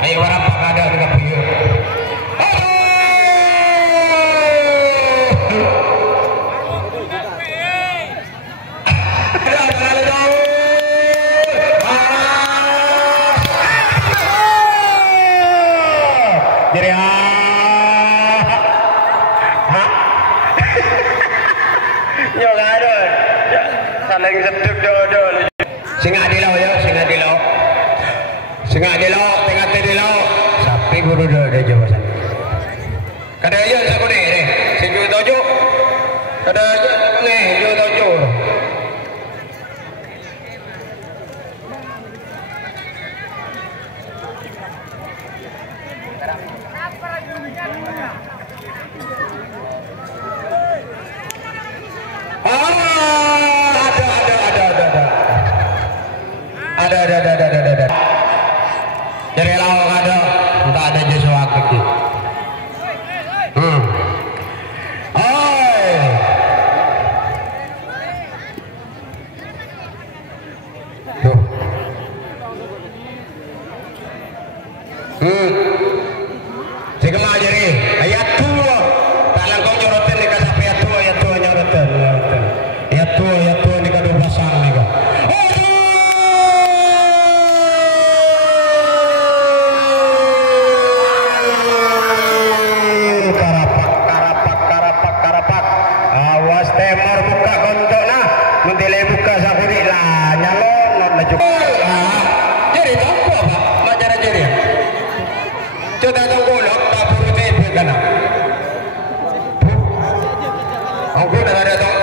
Ayo warap ada dengan pieu. sing sedek dodo. Sing adilo ya, sing adilo. Sing adilo, tengah adilo. Sapi guru dodo Jawa sana. Kada ya sakune ni. Sing ju tojo. Kada ya ni ju tojo. Ada. Jadi lawang ada, entah ada Joshua kaki. Sikema jadi ayat tua. Tak langkau nyorotin ni kasih ayat tua nyorotin. Ayat tua ni kado pasang ni kau. Karapak. Awas temor buka kontok nah. Mentile buka sakuri lah. Nyalon na cukup. Jadi apa pak? Macam jadi. Coba tahu golok tak perlu tipu kana. Aku dah ada tahu.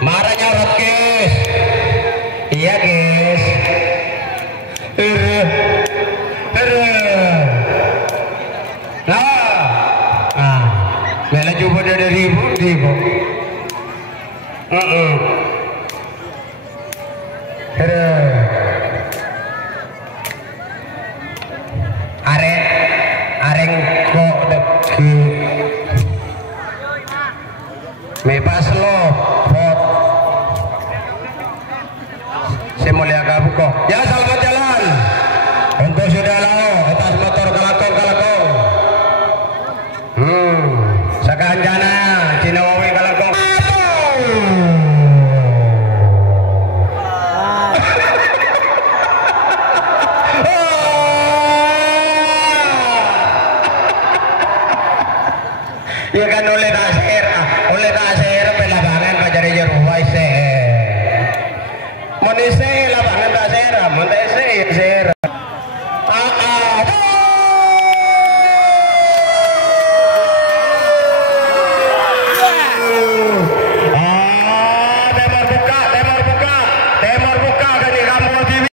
Marahnya rot guys. Iya guys. Mela coba dari ribu. Areng kok deki. Mepas lo, pot. Saya mau lihat kamu kok. Ya selamat jalan. Untuk sudah lau, atas motor kalakong. Sakanjana, Cina Wawi kalakong. Ya kan oleh dasir pelabangan pajari jeruai se. Monise labangan dasir, monte se.